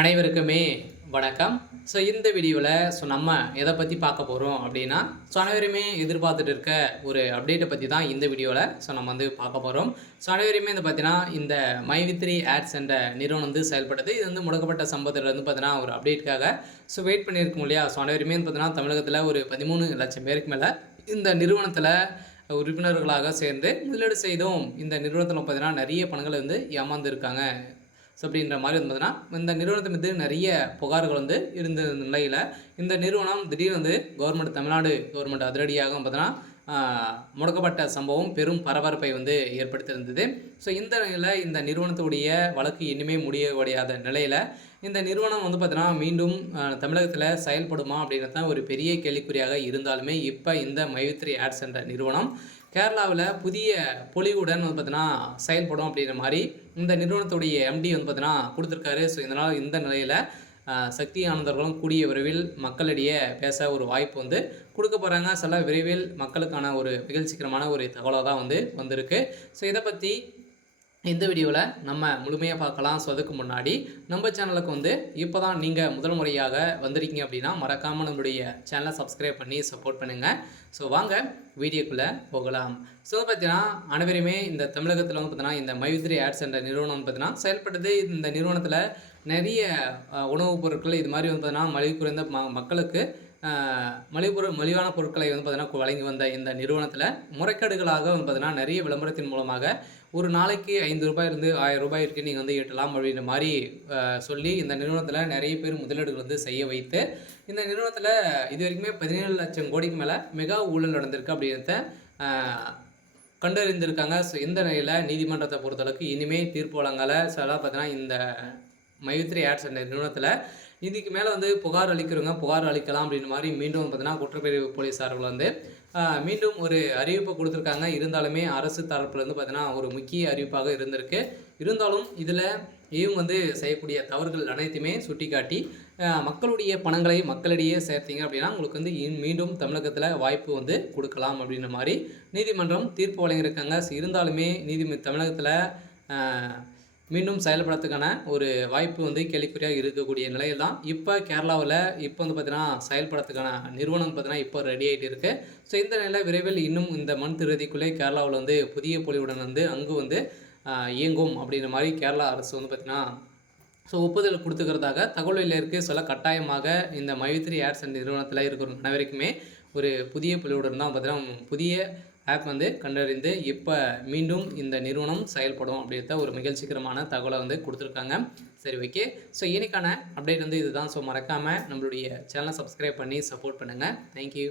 அனைவருக்குமே வணக்கம். இந்த வீடியோவில் நம்ம எதை பற்றி பார்க்க போகிறோம் அப்படின்னா, அனைவருமே எதிர்பார்த்துட்டு இருக்க ஒரு அப்டேட்டை பற்றி தான் இந்த வீடியோவில் நம்ம பார்க்க போகிறோம். அனைவருமே பார்த்தீங்கன்னா, இந்த மை3 ஆட்ஸ் என்ற நிறுவனம் செயல்படுது. இது முடக்கப்பட்ட சம்பவத்தில் பார்த்தீங்கன்னா ஒரு அப்டேட்டுக்காக வெயிட் பண்ணியிருக்கோம் இல்லையா. அனைவருமே பார்த்தீங்கன்னா, தமிழகத்தில் ஒரு 13 லட்சம் பேருக்கு மேலே இந்த நிறுவனத்தில் உறுப்பினர்களாக சேர்ந்து முதலீடு செய்தும் இந்த நிறுவனத்தில் பார்த்தீங்கன்னா நிறைய பணங்களை ஏமாந்துருக்காங்க. அப்படின்ற மாதிரி பார்த்தீங்கன்னா, இந்த நிறுவனத்தை மீது நிறைய புகார்கள் இருந்த நிலையில் இந்த நிறுவனம் திடீர்னு கவர்மெண்ட் தமிழ்நாடு கவர்மெண்ட் அதிரடியாக பார்த்தீங்கன்னா முடக்கப்பட்ட சம்பவம் பெரும் பரபரப்பை ஏற்படுத்தியிருந்தது. இந்த நிலையில் இந்த நிறுவனத்துடைய வழக்கு இனிமேல் முடியக்கூடிய நிலையில் இந்த நிறுவனம் பார்த்தீங்கன்னா மீண்டும் தமிழகத்தில் செயல்படுமா அப்படின்றது தான் ஒரு பெரிய கேள்விக்குறியாக இருந்தாலுமே, இப்போ இந்த மை3 ஆட்ஸ் என்ற நிறுவனம் கேரளாவில் புதிய பொலிவுடன் பார்த்தீங்கன்னா செயல்படும் அப்படின்ற மாதிரி இந்த நிறுவனத்துடைய எம்டி பார்த்தீங்கன்னா கொடுத்துருக்காரு. இதனால் இந்த நிலையில் சக்தி ஆனந்தர்களும் கூடிய விரைவில் மக்களிடையே பேச ஒரு வாய்ப்பு கொடுக்க போகிறாங்க. சில விரைவில் மக்களுக்கான ஒரு நிகழ்ச்சிகரமான ஒரு தகவலாக தான் வந்திருக்கு. இதை பற்றி இந்த வீடியோவில் நம்ம முழுமையாக பார்க்கலாம். அதுக்கு முன்னாடி நம்ம சேனலுக்கு இப்போ தான் நீங்கள் முதல் முறையாக வந்திருக்கீங்க அப்படின்னா மறக்காமல் நம்மளுடைய சேனலை சப்ஸ்கிரைப் பண்ணி சப்போர்ட் பண்ணுங்கள். வாங்க வீடியோக்குள்ளே போகலாம். பார்த்தீங்கன்னா அனைவருமே இந்த தமிழகத்தில் பார்த்தீங்கன்னா இந்த மை3 ஆட்ஸ் என்ற நிறுவனம் பார்த்தீங்கன்னா செயல்படுது. இந்த நிறுவனத்தில் நிறைய உணவுப் பொருட்கள் இது மாதிரி பார்த்தீங்கன்னா மலிவு குறைந்த மக்களுக்கு மலிவான பொருட்களை பார்த்தீங்கன்னா வழங்கி வந்த இந்த நிறுவனத்தில் முறைகேடுகளாக பார்த்தீங்கன்னா நிறைய விளம்பரத்தின் மூலமாக ஒரு நாளைக்கு ₹5 இருந்து ₹1000 இருக்குது நீங்கள் ஈட்டலாம் அப்படின்ற மாதிரி சொல்லி இந்த நிறுவனத்தில் நிறைய பேர் முதலீடுகள் செய்ய வைத்து இந்த நிறுவனத்தில் இது வரைக்குமே 17 லட்சம் கோடிக்கு மேலே மெகா ஊழல் நடந்திருக்கு அப்படின்றத கண்டறிந்திருக்காங்க. இந்த நிலையில் நீதிமன்றத்தை பொறுத்தளவுக்கு இனிமேல் தீர்ப்பு வழங்கலை. பார்த்தீங்கன்னா இந்த மை3 ஆட்ஸ் என்ற நிறுவனத்தில் இதுக்கு மேலே புகார் அளிக்கிறவங்க புகார் அளிக்கலாம் அப்படின்ற மாதிரி மீண்டும் பார்த்தீங்கன்னா குற்றப்பிரிவு போலீஸார்கள் மீண்டும் ஒரு அறிவிப்பை கொடுத்துருக்காங்க. இருந்தாலுமே அரசு தரப்புலேருந்து பார்த்தீங்கன்னா ஒரு முக்கிய அறிவிப்பாக இருந்திருக்கு. இருந்தாலும் இதில் இவங்க செய்யக்கூடிய தவறுகள் அனைத்துமே சுட்டி காட்டி மக்களுடைய பணங்களை மக்களிடையே சேர்த்தீங்க அப்படின்னா உங்களுக்கு மீண்டும் தமிழகத்தில் வாய்ப்பு கொடுக்கலாம் அப்படின்ற மாதிரி நீதிமன்றம் தீர்ப்பு வழங்கியிருக்காங்க. இருந்தாலுமே தமிழகத்தில் மீண்டும் செயல்படுறதுக்கான ஒரு வாய்ப்பு கேள்விக்குறியாக இருக்கக்கூடிய நிலையில் தான் இப்போ கேரளாவில் இப்போ பார்த்தீங்கன்னா செயல்படுறதுக்கான நிறுவனம் பார்த்தீங்கன்னா இப்போ ரெடி ஆகிட்டு இருக்குது. இந்த நிலையில் விரைவில் இன்னும் இந்த மந்த் இறுதிக்குள்ளே கேரளாவில் புதிய பொலிவுடன் அங்கு இயங்கும் அப்படின்ற மாதிரி கேரளா அரசு பார்த்திங்கன்னா ஒப்புதல் கொடுத்துக்கிறதாக தகவல் இருக்குது. சொல்ல கட்டாயமாக இந்த மை3 ஆட்ஸ் என்ற நிறுவனத்தில் இருக்கிற அனைவருக்குமே ஒரு புதிய பொலிவுடன் தான் பார்த்தீங்கன்னா புதிய ஆப் கண்டறிந்து இப்போ மீண்டும் இந்த நிறுவனம் செயல்படும் அப்படின்றத ஒரு நிகழ்ச்சிகரமான தகவலை கொடுத்துருக்காங்க. சரி, ஓகே. இன்னைக்கான அப்டேட் இதுதான். மறக்காமல் நம்மளுடைய சேனலை சப்ஸ்கிரைப் பண்ணி சப்போர்ட் பண்ணுங்கள். தேங்க்யூ.